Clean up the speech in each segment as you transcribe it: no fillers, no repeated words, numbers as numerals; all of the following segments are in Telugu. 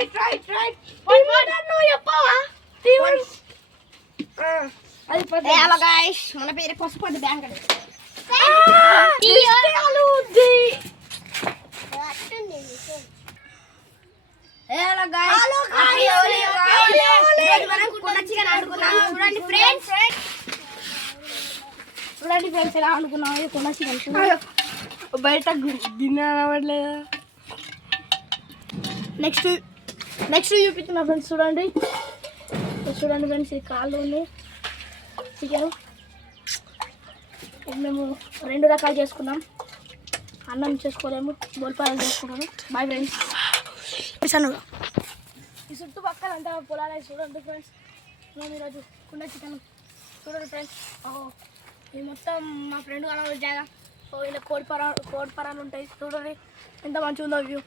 హలో గైస్, మన పేరు పసుపడ్డ బ్యాంక్ అండి. హలో గైస్, చూడండి ఫ్రెండ్స్ ఎలా అనుకున్నాం. కొండ చికెన్ బయట గిన్నె రావట్లేదా? నెక్స్ట్ చూపిస్తున్నా ఫ్రెండ్స్. చూడండి ఫ్రెండ్స్, ఇది కాళ్ళు ఉంది చికెన్. మేము 2 రకాలు చేసుకున్నాం. అన్నం చేసుకోలేము, బోల్పాలు చేసుకున్నాము. Bye friends. ఈ చుట్టుపక్కల అంతా పొలాలు చూడండి ఫ్రెండ్స్. మేము ఈరోజు కుండ చికెన్ చూడండి ఫ్రెండ్స్. ఇది మొత్తం మా ఫ్రెండ్ కావాలి జాగా. ఇలా కోడిపరాలు ఉంటాయి. చూడండి ఎంత మంచిగా ఉందో వ్యూ.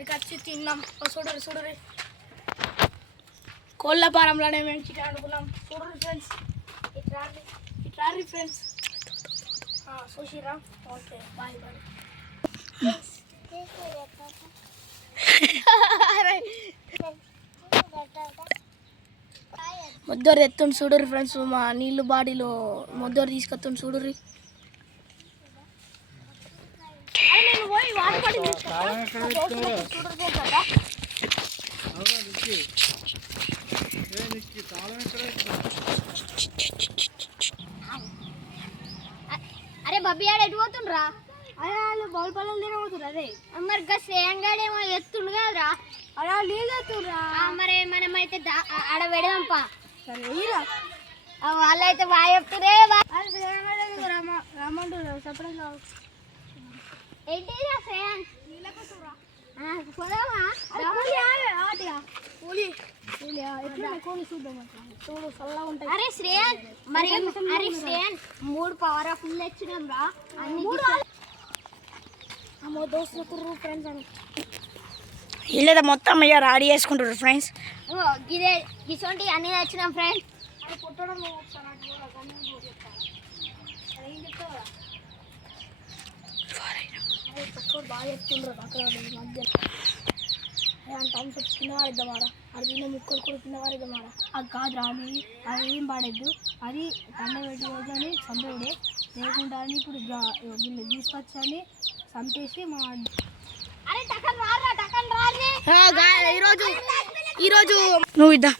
ఇక్కడికి వచ్చి తిన్నాం. చూడండి కోళ్ళ పారంలోనే మేము చికెన్ అనుకున్నాం. చూడండి ఫ్రెండ్స్, ఇట్రారి ఫ్రెండ్స్. చూసిరా? Okay, bye. మొద్దరు ఎత్తుండి చూడరు ఫ్రెండ్స్. మా నీళ్ళు బాడీలో మొద్దరు తీసుకొస్తుంది చూడరు. అరే బబ్బీ ఆడ ఎటు పోతుండ్రా? అదే వాళ్ళు బౌల్పల్లం తినబోతున్నారు. అదే మరి సేంగాడేమో ఎత్తుండు కదరా. అలా నీళ్ళు ఎత్తురా. మరి మనమైతే ఆడ పెడదాంపా. సరే వాళ్ళైతే బాగా చెప్తురే. రమ్మంటున్నారు సపరేట్గా. ఏంటిరా శ్రేయాన్? పోదామా? చూడు చల్లగా ఉంటాయి. అరే శ్రేయాన్, మరి అరే శ్రేయాన్ 3 పవర్ ఆఫ్ ఫుల్ తెచ్చినాం రా. అన్ని దోస్తులు ఫ్రెండ్స్ అని వీళ్ళేదా మొత్తం అయ్యా రెడీ చేసుకుంటారు ఫ్రెండ్స్. గిదే గిసొంటి అన్ని తెచ్చినాం ఫ్రెండ్స్. అది పుట్టడం బాగా చెప్తుండ్రు అక్కడ మధ్య కింద వాడిద్దామాడ. అది తిన్న ముక్కలు కూడా కింద వాడిద్దామాడ. అది కాదు రాని, అది ఏం పాడద్దు. అది పండ పెట్టి రోజు అని చంపేవుడే లేకుండా అని ఇప్పుడు వీళ్ళు తీసుకొచ్చని చంపేసి మా ఈరోజు నువ్వు ఇద్దా